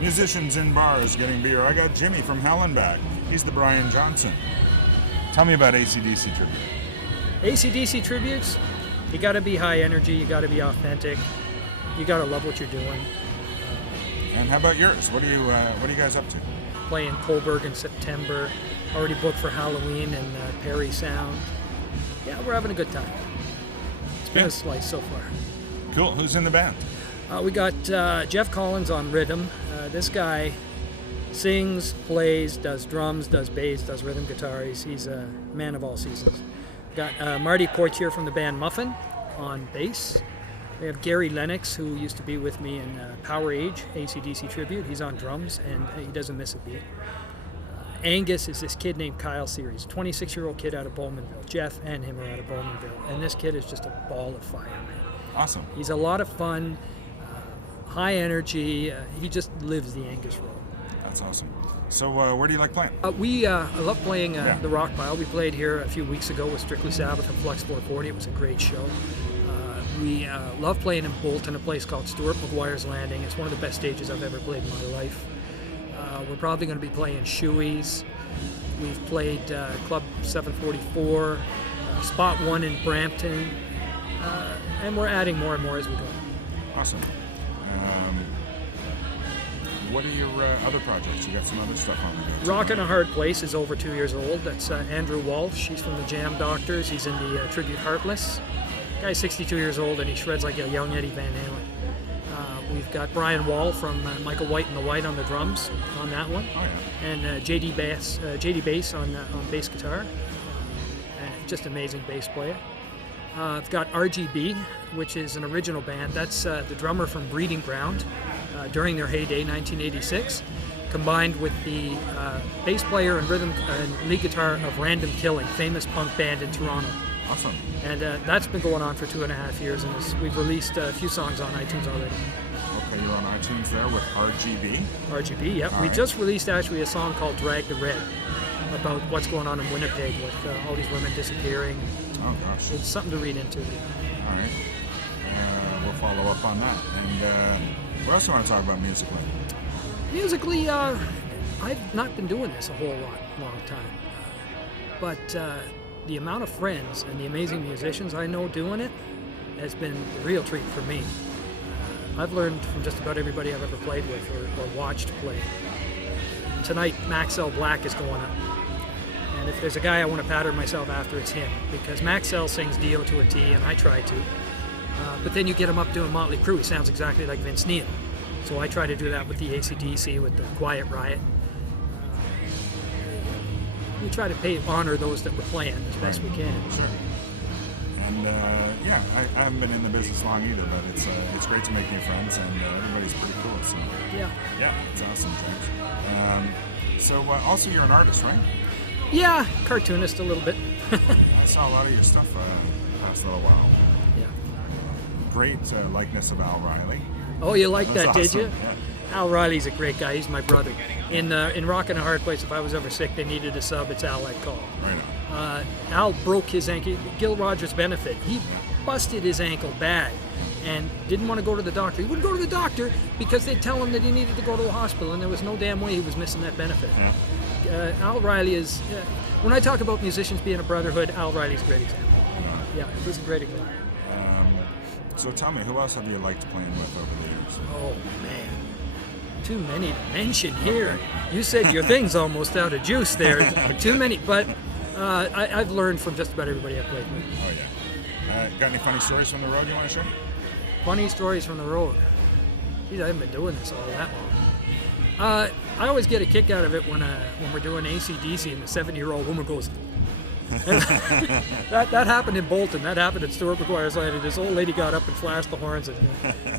Musicians in bars getting beer. I got Jimmy from Hallenbach. He's the Brian Johnson. Tell me about ACDC tribute. ACDC tributes, you got to be high energy, you got to be authentic, you got to love what you're doing. And how about yours? What are you guys up to? Playing Coburg in September, already booked for Halloween in Perry Sound. Yeah, we're having a good time. It's been a slice so far. Cool. Who's in the band? We got Jeff Collins on rhythm. This guy sings, plays, does drums, does bass, does rhythm guitar. He's a man of all seasons. Got Marty Poitier from the band Muffin on bass. We have Gary Lennox, who used to be with me in Power Age, ACDC tribute. He's on drums, and he doesn't miss a beat. Angus is this kid named Kyle Series, 26-year-old kid out of Bowmanville. Jeff and him are out of Bowmanville, and this kid is just a ball of fire, man. Awesome. He's a lot of fun, high energy. He just lives the Angus role. That's awesome. So where do you like playing? I love playing the Rock Pile. We played here a few weeks ago with Strictly Sabbath and Flux 440. It was a great show. We love playing in Bolton, a place called Stuart McGuire's Landing. It's one of the best stages I've ever played in my life. We're probably going to be playing Shoey's. We've played Club 744, Spot 1 in Brampton, and we're adding more and more as we go. Awesome. What are your other projects? You got some other stuff on there? Rockin' a Hard Place is over 2 years old. That's Andrew Walsh. He's from the Jam Doctors. He's in the tribute Heartless. Guy's 62 years old and he shreds like a young Eddie Van Halen. We've got Brian Wall from Michael White and the White on the drums on that one. Oh, yeah. And JD Bass on bass guitar. And just amazing bass player. I've got RGB, which is an original band. That's the drummer from Breeding Ground during their heyday, 1986, combined with the bass player and rhythm and lead guitar of Random Killing, famous punk band in Toronto. Awesome. And that's been going on for 2.5 years, and we've released a few songs on iTunes already. Okay, you're on iTunes there with RGB? RGB, yep. We just released actually a song called Drag the Red, about what's going on in Winnipeg with all these women disappearing. Oh, gosh. It's something to read into. All right. We'll follow up on that. And what else do you want to talk about musically? Musically, I've not been doing this a whole long time. But the amount of friends and the amazing musicians I know doing it has been a real treat for me. I've learned from just about everybody I've ever played with or watched play. Tonight, Max L. Black is going up. And if there's a guy I want to pattern myself after, it's him. Because Max L. sings Dio to a T, and I try to. But then you get him up doing Motley Crue. He sounds exactly like Vince Neil. So I try to do that with the ACDC, with the Quiet Riot. We try to honor those that we're playing as best we can. Sure. And I haven't been in the business long either, but it's great to make new friends, and everybody's pretty cool. So yeah, it's awesome, James. So also you're an artist, right? Yeah, cartoonist a little bit. I saw a lot of your stuff the past little while. Yeah. Great likeness of Al Riley. Oh, you like that, awesome. did you? Yeah. Al Riley's a great guy. He's my brother. In Rockin' a Hard Place, if I was ever sick, they needed a sub, it's Al I'd call. Right on. Al broke his ankle. Gil Rogers' benefit. He busted his ankle bad and didn't want to go to the doctor. He wouldn't go to the doctor because they'd tell him that he needed to go to a hospital, and there was no damn way he was missing that benefit. Yeah. Al Riley is, when I talk about musicians being a brotherhood, Al Riley's a great example. Yeah, he's a great example. So tell me, who else have you liked playing with over the years? Oh, man. Too many to mention here. You said your thing's almost out of juice there. Too many, but I've learned from just about everybody I've played with. Oh, yeah. Got any funny stories from the road you want to share? Funny stories from the road. Geez, I haven't been doing this all that long. I always get a kick out of it when we're doing ACDC and the 70-year-old woman goes, that happened in Bolton. That happened at Stuart McGuire's Landing. This old lady got up and flashed the horns at me.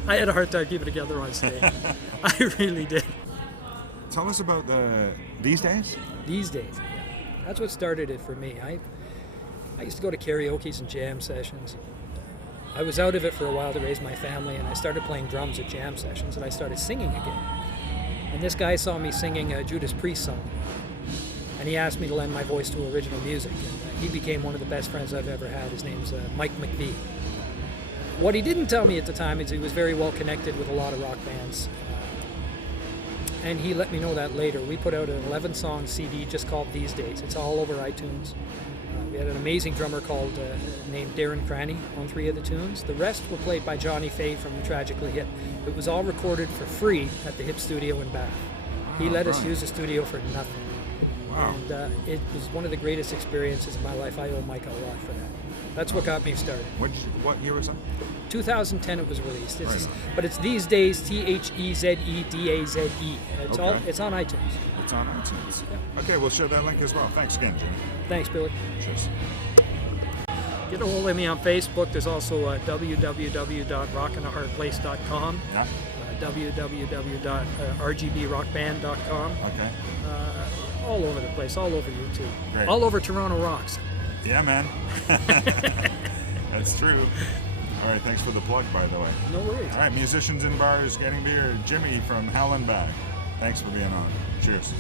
I had a hard time keeping it together on stage. I really did. Tell us about these days. These days, yeah. That's what started it for me. I used to go to karaoke's and jam sessions. I was out of it for a while to raise my family, and I started playing drums at jam sessions, and I started singing again. And this guy saw me singing a Judas Priest song, and he asked me to lend my voice to original music. And he became one of the best friends I've ever had. His name's Mike McVie. What he didn't tell me at the time is he was very well connected with a lot of rock bands. and he let me know that later. We put out an 11-song CD just called These Days. It's all over iTunes. We had an amazing drummer named Darren Cranny on 3 of the tunes. The rest were played by Johnny Fay from Tragically Hip. It was all recorded for free at the Hip Studio in Bath. He let us use the studio for nothing. Wow. And it was one of the greatest experiences of my life. I owe Mike a lot for that. That's what got me started. What year was that? 2010 it was released. Right. But it's These Days, THEZEDAZE. It's on iTunes. It's on iTunes. Yeah. Okay, we'll share that link as well. Thanks again, Jimmy. Thanks, Billy. Cheers. Get a hold of me on Facebook. There's also www.rockindaheartplace.com. Yeah. www.rgbrockband.com. Okay. All over the place, all over YouTube. Great. All over torontorox. Yeah, man. That's true. All right, thanks for the plug, by the way. No worries. All right, musicians in bars getting beer. Jimmy from Hell and Back. Thanks for being on. Cheers.